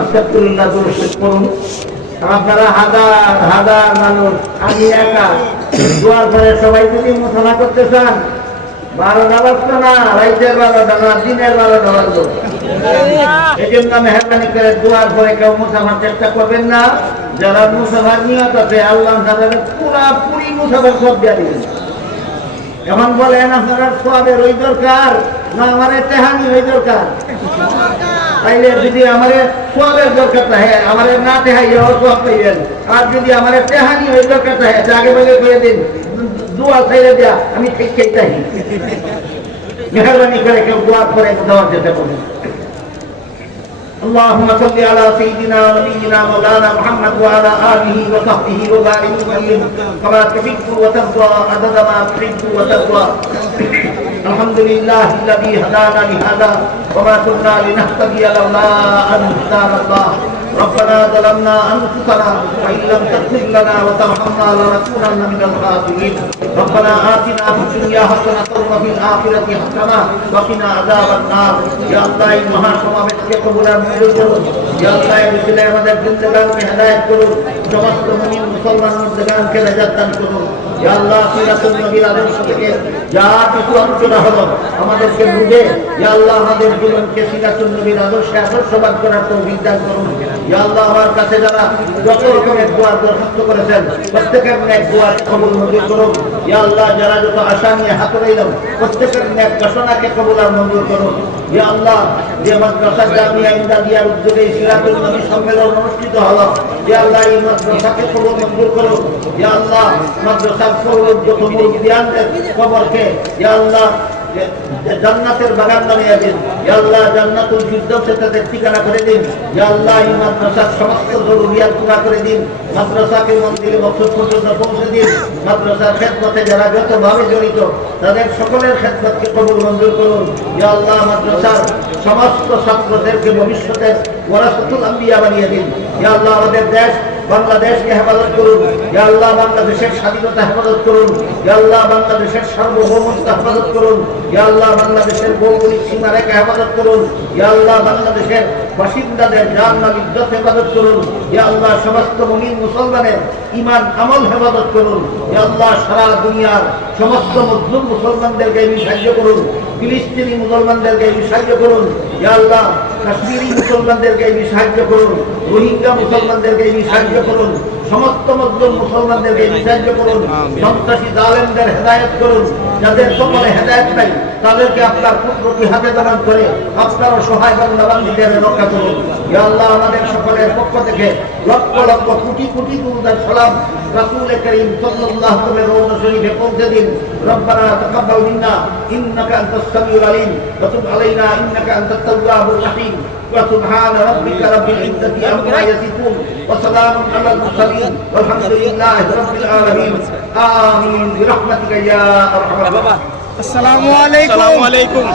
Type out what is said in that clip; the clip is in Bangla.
আস্তাগফিরুল্লাহ দুরুদ পরে সবাই যদি মোছানা করতে চান বারোটা বাজতো না, রাইতের বারোটা না দিনের বারোটা বাজতো এই জন্য মেহরবানি করে দোয়ার পরে কেউ মুসাফার চেষ্টা করবেন না। যারা মুসাফার নিয়ত আছে, আল্লাহ তাদের পুরাপুরি মুসাফার সব দিয়ে দিবেন। এখন বলেন, আপনারা সোয়াবের ওই দরকার না আমার তেহানি ওই দরকার? তাইলে যদি আমার সোয়াবের দরকার থাকে, আমার না তেহাইয়া সোয়াব পাইবেন। আর যদি আমার তেহানি ওই দরকার থাকে আগে ভাগে করে দিন দোয়া ছেড়ে দেয়া আমি ঠিক খেয়ে মেহরবানি করে কেউ দোয়া করে দেওয়া যেতে পারে اللهم صل على سيدنا ونبينا مولانا محمد وعلى آله وصحبه وبارك وسلم. كما تحب وترضى عدد ما تحب وترضى. الحمد لله الذي هدانا لهذا وما كنا لنهتدي لولا أن هدانا الله. ربنا ظلمنا انفسنا وان لم تغفر لنا وترحمنا لنكونن من الخاسرين ربنا اتنا في الدنيا حسنه وفي الاخره حسنه وقنا عذاب النار يا الله মহা সমাবেশকে কবুলার মঞ্জুর করুন ইয়া আল্লাহ এই মিছিলে আমাদের জিন্দেগানকে হেদায়েত করুন সমস্ত মুমিন মুসলমান জিন্দেগানকে নাজাত দান করুন ইয়া আল্লাহ সিরাতুল নবীর আদর্শ থেকে যা কিছু আলোচনা হলো আমাদেরকে বুঝে ইয়া আল্লাহ আমাদের জীবনকে সিরাতুল নবীর আদর্শে আদর্শবাদ করার তৌফিক দান করুন ইয়া আল্লাহ আমার কাছে যারা যত রকমের দোয়ার দরখাস্ত করেছেন, প্রত্যেকের ন্যাক দোয়ার কবুল মঞ্জুর করুন। ইয়া আল্লাহ, যারা যত আশা নিয়ে মাদ্রাসা জামিয়া ইমদাদিয়ার যে জান্নাতের বাগান বানিয়ে দিন। আল্লাহ, জান্নাতুল ফিরদৌসে তাদের ঠিকানা করে দিন। আল্লাহ, এই মাদ্রাসার সমস্ত জরুরিয়াত পুরা করে দিন। মাদ্রাসাকে মন্দিরে মকসুদ পর্যন্ত পৌঁছে দিন। মাদ্রাসার খেদমতে যারা যতভাবে জড়িত, তাদের সকলের খেদমতকে কবুল মঞ্জুর করুন। আল্লাহ, মাদ্রাসার সমস্ত ছাত্রদেরকে ভবিষ্যতের ওয়ারাসাতুল আম্বিয়া বানিয়ে দিন। আল্লাহ, আমাদের দেশ বাংলাদেশকে হেফাজত করুন। আল্লাহ, বাংলাদেশের স্বাধীনতা হেফাজত করুন। আল্লাহ, বাংলাদেশের সার্বভৌমত্ব হেফাজত করুন। আল্লাহ, বাংলাদেশের ভৌগোলিক সীমারেখা হেফাজত করুন। আল্লাহ, বাংলাদেশের বাসিন্দাদের মাল ইজ্জত হেফাজত করুন ইয়া আল্লাহ সমস্ত মুমিন মুসলমানের ইমান আমল হেফাজত করুন ইয়া আল্লাহ সারা দুনিয়ার সমস্ত মজলুম মুসলমানদেরকে এই সাহায্য করুন, ফিলিস্তিনি মুসলমানদেরকে এই সাহায্য করুন ইয়া আল্লাহ কাশ্মীরি মুসলমানদেরকে এই সাহায্য করুন, রোহিঙ্গা মুসলমানদেরকে এই সাহায্য করুন, সমস্ত মজলুম মুসলমানদেরকে এই সাহায্য করুন, সন্ত্রাসী জালেমদের হেদায়ত করুন, যাদের কপালে হেদায়ত নাই তাদেরকে আপনার পুত্রটি হাতে দান করে আপনার সহায় বান্দাবান্দিদের রক্ষা করুন ইয়া আল্লাহ আমাদের সকলের পক্ষ থেকে লক্ষ লক্ষ কোটি কোটি দুরুদার সালাম রাসূল করিম সাল্লাল্লাহু আলাইহি ওয়াসাল্লামের রওজা শরীফে পৌঁছে দিন রব্বানা তাকাব্বাল মিন্না ইন্নাকা আনতাস সামিউল আলিম ওয়া তুব আলাইনা ইন্নাকা আনতাত তাওয়াবুর রহিম وسبحان ربك رب العزة عما يصفون وسلام على المرسلين والحمد لله رب العالمين آمين برحمتك يا أرحم الراحمين আসসালামু আলাইকুম।